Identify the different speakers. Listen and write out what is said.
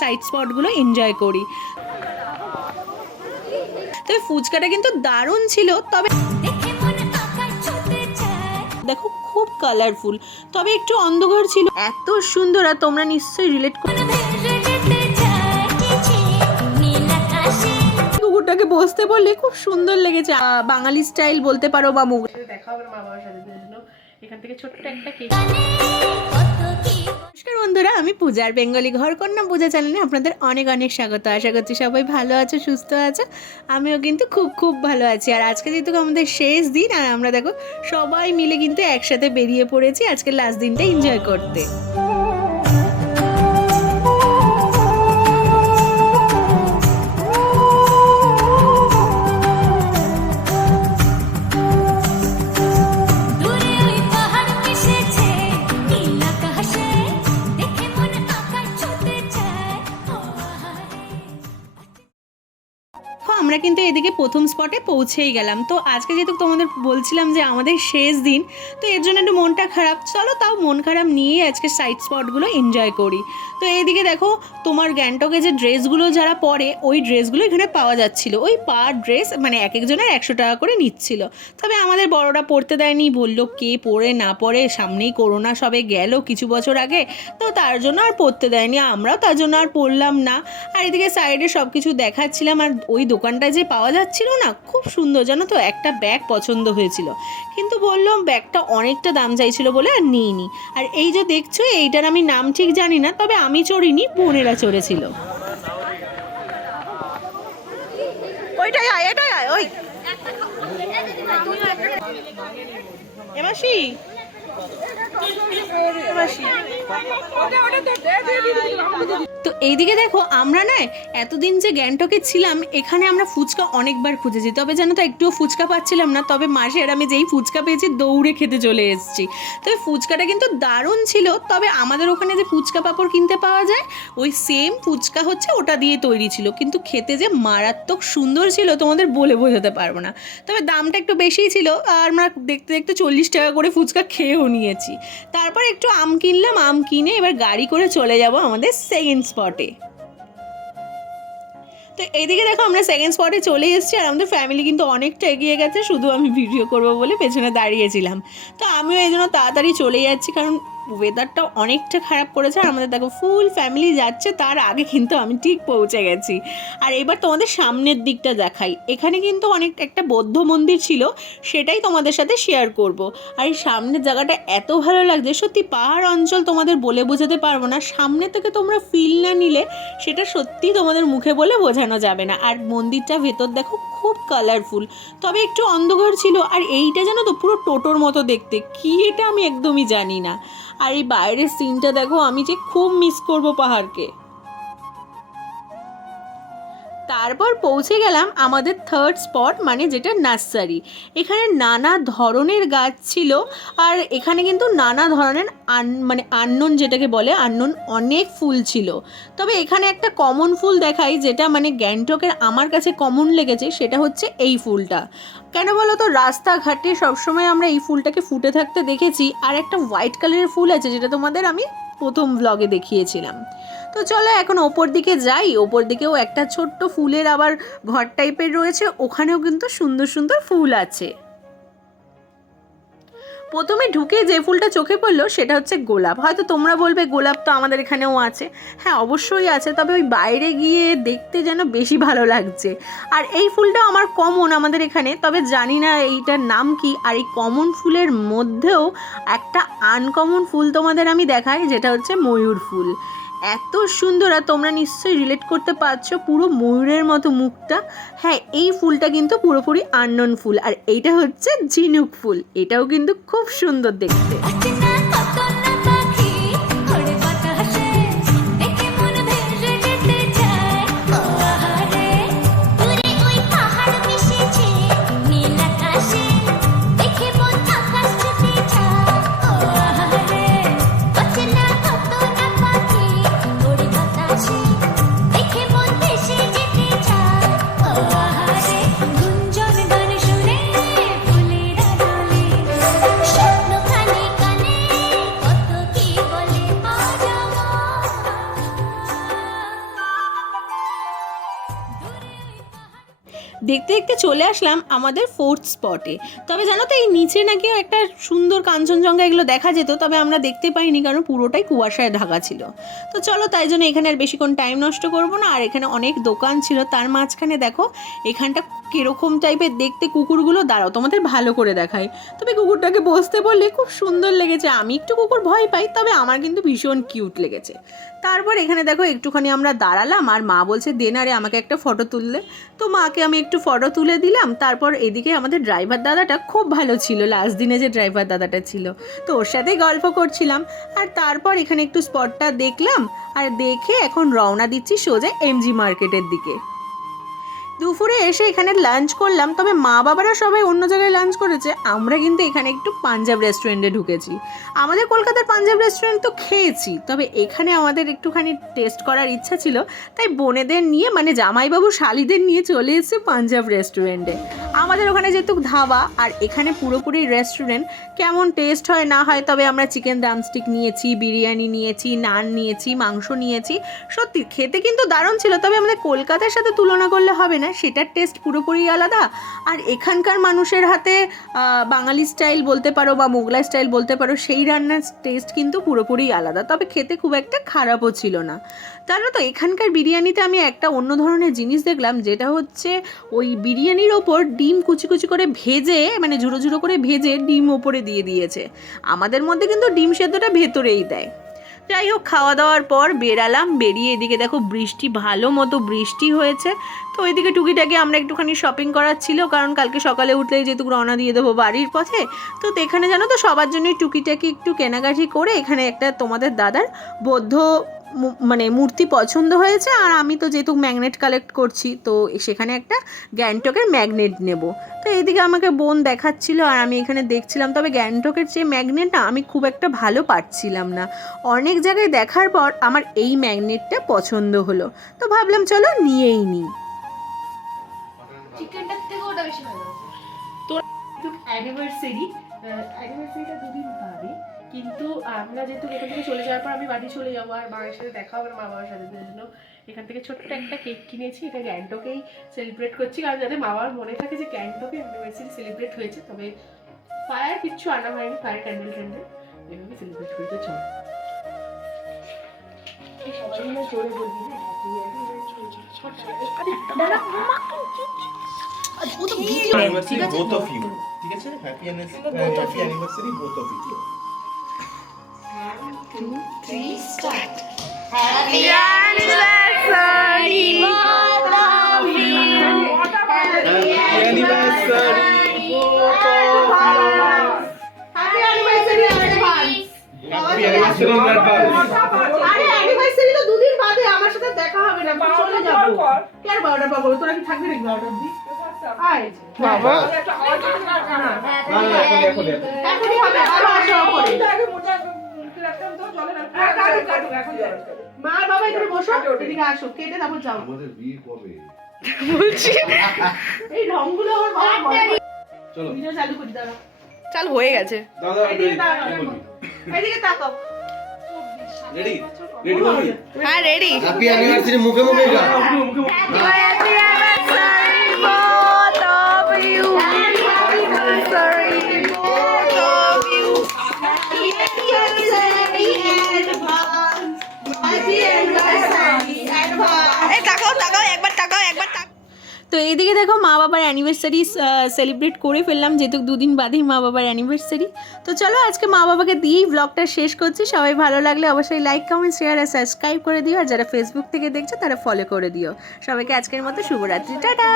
Speaker 1: Side স্পটগুলো enjoy করি। তবে ফুচকাটা কিন্তু দারুণ ছিল তবে দেখো খুব কালারফুল তবে একটু অন্ধকার ছিল। এত সুন্দর আর তোমরা নিশ্চয়ই রিলেট করে কুকুরটাকে বসতে বললে খুব সুন্দর লেগেছে। বাঙালি স্টাইল বলতে পারো বা মুগ
Speaker 2: দেখা হবে মা বাবার সাথে এখান থেকে ছোট্ট একটা কেক
Speaker 1: বন্ধুরা, আমি পূজার বেঙ্গলি ঘর কন্যা পূজা চ্যানেলে আপনাদের অনেক অনেক স্বাগত। আশা করছি সবাই ভালো আছো, সুস্থ আছো। আমিও কিন্তু খুব খুব ভালো আছি। আর আজকে যেহেতু আমাদের শেষ দিন, আর আমরা দেখো সবাই মিলে কিন্তু একসাথে বেরিয়ে পড়েছি আজকে লাস্ট দিনটা এনজয় করতে। প্রথম স্পটে পৌঁছেই গেলাম। তো আজকে যেহেতু তোমাদের বলছিলাম যে আমাদের শেষ দিন, তো এর জন্য একটু মনটা খারাপ। চলো তাও মন খারাপ নিয়েই আজকে সাইড স্পটগুলো এনজয় করি। তো এইদিকে দেখো, তোমার গ্যাংটকে যে ড্রেসগুলো যারা পরে, ওই ড্রেসগুলো এখানে পাওয়া যাচ্ছিল। ওই পার ড্রেস মানে এক একজনের একশো টাকা করে নিচ্ছিল। তবে আমাদের বড়রা পড়তে দেয়নি, বলল কে পড়ে না পড়ে, সামনেই করোনা সবে গেল কিছু বছর আগে। তো তার জন্য আর পড়তে দেয়নি, আমরাও তার জন্য আর পড়লাম না। আর এদিকে সাইডে সব কিছু দেখাচ্ছিলাম, আর ওই দোকানটা যে পাওয়া যাচ্ছিল না, খুব সুন্দর, জানো তো? একটা ব্যাগ পছন্দ হয়েছিল। কিন্তু বললাম, ব্যাগটা অনেকটা দাম চাইছিল বলে আর নিইনি। আর এই যে দেখছ, এইটার আমি নাম ঠিক জানি না, তবে আমি চড়িনি, বোনেরা চড়েছিল। ওইটাই ওই। তো এইদিকে দেখো, আমরা না এতদিন যে গ্যাংটকে ছিলাম, এখানে আমরা ফুচকা অনেকবার খুঁজেছি। তবে জানো তো একটুও ফুচকা পাচ্ছিলাম না, তবে মাসের আমি যেই ফুচকা পেয়েছি, দৌড়ে খেতে চলে এসেছি। তবে ফুচকাটা কিন্তু দারুণ ছিল, তবে আমাদের ওখানে যে ফুচকা পাঁপড় কিনতে পাওয়া যায়, ওই সেম ফুচকা হচ্ছে ওটা দিয়ে তৈরি ছিল। কিন্তু খেতে যে মারাত্মক সুন্দর ছিল, তোমাদের বলে বোঝাতে পারব না। তবে দামটা একটু বেশিই ছিল, আর আমরা দেখতে দেখতে চল্লিশ টাকা করে ফুচকা খেয়েও নিয়েছি। তারপর একটু আম কিনলাম, আম কিনে এবার গাড়ি করে চলে যাব আমাদের সেকেন্ড স্পটে তো এদিকে দেখো আমরা সেকেন্ড স্পটে চলে এসেছি আর আমাদের ফ্যামিলি কিন্তু অনেকটা এগিয়ে গেছে, শুধু আমি ভিডিও করব বলে পেছনে দাঁড়িয়েছিলাম। তো আমিও এই জন্য তাড়াতাড়ি চলে যাচ্ছি কারণ ওয়েদারটা অনেকটা খারাপ করেছে। আর আমাদের দেখো ফুল ফ্যামিলি যাচ্ছে, তার আগে কিন্তু আমি ঠিক পৌঁছে গেছি। আর এবার তোমাদের সামনের দিকটা দেখাই। এখানে কিন্তু অনেক একটা বৌদ্ধ মন্দির ছিল, সেটাই তোমাদের সাথে শেয়ার করব। আর এই সামনের জায়গাটা এত ভালো লাগছে, সত্যি পাহাড় অঞ্চল তোমাদের বলে বোঝাতে পারব না। সামনে থেকে তোমরা ফিল না নিলে, সেটা সত্যি তোমাদের মুখে বলে বোঝানো যাবে না। আর মন্দিরটা ভেতর দেখো খুব কালারফুল তবে একটু অন্ধকার ছিল, আর এইটা জানো তো পুরো টোটোর মতো দেখতে। কি এটা আমি একদমই জানি না। আর এই বাইরের সিনটা দেখো আমি যে খুব মিস করব পাহাড়কে। তারপর পৌঁছে গেলাম আমাদের থার্ড স্পট মানে যেটা নার্সারি। এখানে নানা ধরনের গাছ ছিল, আর এখানে কিন্তু নানা ধরনের আন মানে আননোন যেটাকে বলে আননোন অনেক ফুল ছিল। তবে এখানে একটা কমন ফুল দেখাই, যেটা মানে গ্যাংটকের আমার কাছে কমন লেগেছে, সেটা হচ্ছে এই ফুলটা। কেন বলো তো রাস্তাঘাটে সবসময় আমরা এই ফুলটাকে ফুটে থাকতে দেখেছি, আর একটা হোয়াইট কালারের ফুল আছে, যেটা তোমাদের আমি প্রথম ব্লগে দেখিয়েছিলাম। তো চলো এখন ওপর দিকে যাই। ওপর দিকেও একটা ছোট্ট ফুলের আবার ঘর টাইপের রয়েছে। ওখানেও কিন্তু সুন্দর সুন্দর ফুল আছে। প্রথমে ঢুকে যে ফুলটা চোখে পড়ল সেটা হচ্ছে গোলাপ। হয়তো তোমরা বলবে গোলাপ তো আমাদের এখানেও আছে। হ্যাঁ অবশ্যই আছে। তবে ওই বাইরে গিয়ে দেখতে যেন বেশি ভালো লাগছে। আর এই ফুলটা আমার কমন আমাদের এখানে। তবে জানি না এইটার নাম কি। আর এই কমন ফুলের মধ্যেও একটা আনকমন ফুল তোমাদের আমি দেখাই, যেটা হচ্ছে ময়ূর ফুল। এত সুন্দর, আর তোমরা নিশ্চয়ই রিলেট করতে পারছ পুরো ময়ূরের মতো মুখটা। হ্যাঁ এই ফুলটা কিন্তু পুরোপুরি আননোন ফুল, আর এইটা হচ্ছে ঝিনুক ফুল, এটাও কিন্তু খুব সুন্দর দেখতে। দেখতে দেখতে চলে আসলাম আমাদের ফোর্থ স্পটে তবে জানো তো এই নিচে নাকি একটা সুন্দর কাঞ্চনজঙ্ঘা এগুলো দেখা যেত, তবে আমরা দেখতে পাইনি কারণ পুরোটাই কুয়াশায় ঢাকা ছিল। তো চলো তাই জন্য এখানে আর বেশিক্ষণ টাইম নষ্ট করব না, আর এখানে অনেক দোকান ছিল, তার মাঝখানে দেখো এখানটা কীরকম টাইপের দেখতে কুকুরগুলো? দাঁড়াও, তোমাদের ভালো করে দেখাই। তবে কুকুরটাকে বসতে বললে খুব সুন্দর লেগেছে। আমি একটু কুকুর ভয় পাই, তবে আমার কিন্তু ভীষণ কিউট লেগেছে। তারপর এখানে দেখো, একটুখানি আমরা দাঁড়ালাম, আর মা বলছে, দে না রে, আমাকে একটা ফটো তুললে। তো মাকে আমি একটু ফটো তুলে দিলাম। তারপর এদিকে আমাদের ড্রাইভার দাদাটা খুব ভালো ছিল লাস্ট দিনে যে ড্রাইভার দাদাটা ছিল। তো ওর সাথেই গল্প করছিলাম। আর তারপর এখানে একটু স্পটটা দেখলাম, আর দেখে এখন রওনা দিচ্ছি সোজা এমজি মার্কেটের দিকে। দুপুরে এসে এখানে লাঞ্চ করলাম, তবে মা বাবারা সবাই অন্য জায়গায় লাঞ্চ করেছে। আমরা কিন্তু এখানে একটু পাঞ্জাব রেস্টুরেন্টে ঢুকেছি। আমাদের কলকাতার পাঞ্জাব রেস্টুরেন্ট তো খেয়েছি, তবে এখানে আমাদের একটুখানি টেস্ট করার ইচ্ছা ছিল, তাই বোনেদের নিয়ে মানে জামাইবাবু শালিদের নিয়ে চলে এসেছে পাঞ্জাব রেস্টুরেন্টে আমাদের ওখানে যেহেতু ধাবা, আর এখানে পুরোপুরি রেস্টুরেন্ট কেমন টেস্ট হয় না হয়, তবে আমরা চিকেন ড্রামস্টিক নিয়েছি, বিরিয়ানি নিয়েছি নান নিয়েছি, মাংস নিয়েছি। সত্যি, খেতে কিন্তু দারুণ ছিল, তবে আমাদের কলকাতার সাথে তুলনা করলে হবে না। সেটার টেস্ট পুরোপুরি আলাদা। আর এখানকার মানুষের হাতে বাঙালি স্টাইল বলতে পারো বা মোগলাই স্টাইল বলতে পারো, সেই রান্নার টেস্ট কিন্তু পুরোপুরি আলাদা। তবে খেতে খুব একটা খারাপও ছিল না। জানো তো এখানকার বিরিয়ানিতে আমি একটা অন্য ধরনের জিনিস দেখলাম, যেটা হচ্ছে ওই বিরিয়ানির ওপর ডিম কুচি কুচি করে ভেজে মানে ঝুড়ো ঝুড়ো করে ভেজে ডিম ওপরে দিয়ে দিয়েছে। আমাদের মধ্যে কিন্তু ডিম সেদ্ধটা ভেতরেই দেয়। যাই হোক খাওয়া দাওয়ার পর বেরালাম, বেরিয়ে এদিকে দেখো বৃষ্টি, ভালো মতো বৃষ্টি হয়েছে। তো ওইদিকে টুকিটাকে আমরা একটুখানি শপিং করার ছিল, কারণ কালকে সকালে উঠলেই যেহেতু রওনা দিয়ে দেবো বাড়ির পথে, তো এখানে জানো তো সবার জন্যই টুকিটাকি একটু কেনাকাটি করে এখানে একটা তোমাদের দাদার বৌদ্ধ মানে মূর্তি পছন্দ হয়েছে আর আমি তো যেহেতু ম্যাগনেট কালেক্ট করছি তো সেখানে একটা গ্যাংটকের ম্যাগনেট নেব। তো এইদিকে আমাকে বোন দেখাচ্ছিল আর আমি এখানে দেখছিলাম তবে গ্যাংটকের যে ম্যাগনেট না আমি খুব একটা ভালো পাচ্ছিলাম না। অনেক জায়গায় দেখার পর আমার এই ম্যাগনেটটা পছন্দ হলো। তো ভাবলাম চলো নিয়েই নিই।
Speaker 2: চিকেনটার থেকে ওটা বেশি ভালো কিন্তু অ্যানিভার্সারি অ্যানিভার্সারিটা দুদিন বাদে কিন্তু আমরা যেহেতু এখান থেকে চলে যাওয়ার পর আমি বাড়ি চলে যাব আর মায়ের সাথে দেখা হবে না মা বাবার সাথে জন্য। এখান থেকে ছোট্ট একটা কেক কিনেছি এটা গ্যাংটকেই সেলিব্রেট করছি কারণ যাতে মা বাবার মনে থাকে যে গ্যাংটকে অ্যানিভার্সারি সেলিব্রেট হয়েছে তবে ফায়ার কিচ্ছু আনা হয়নি ফায়ার ক্যান্ডেল ট্যান্ডেল এভাবে সেলিব্রেট করতে চল। সবাই মিলে জোরে বলবি হ্যাঁ
Speaker 3: anniversary both of you ঠিক আছে? Happy happy anniversary both of you
Speaker 1: আরে অ্যানিভার্সারি তো দুদিন বাদে আমার সাথে দেখা হবে না চলে যাব কেন বারোটা পর করব তোরা কি থাকবি নাকি বারোটা অব্দি আয়
Speaker 3: বাবা না না এখন এখন
Speaker 1: এখনই হবে আরও আসা করে মা বাবা এখানে বসো। এদিকে আসো কেটে তারপর যাও।
Speaker 4: আমাদের বিয়ে কবে?
Speaker 1: এই ঢংগুলো আমার বাবা
Speaker 3: চলো।
Speaker 1: ভিডিও চালু করি দাঁড়া
Speaker 5: চাল হয়ে গেছে।
Speaker 3: দাদা
Speaker 1: এদিকে তাকাও।
Speaker 3: রেডি রেডি
Speaker 5: হ্যাঁ রেডি
Speaker 4: হ্যাপি অ্যানিভার্সারি মুখে মুখে
Speaker 5: এই একবার
Speaker 1: তো এদিকে দেখো মা বাবার অ্যানিভার্সারি সেলিব্রেট করে ফেললাম, যেহেতু দুদিন বাদেই মা বাবার অ্যানিভার্সারি তো চলো আজকে মা বাবাকে দিয়েই ব্লগটা শেষ করছি। সবাই ভালো লাগলে অবশ্যই লাইক কমেন্ট শেয়ার আর সাবস্ক্রাইব করে দিও। আর যারা ফেসবুক থেকে দেখছ, তারা ফলো করে দিও। সবাইকে আজকের মতো শুভরাত্রি। টাটা!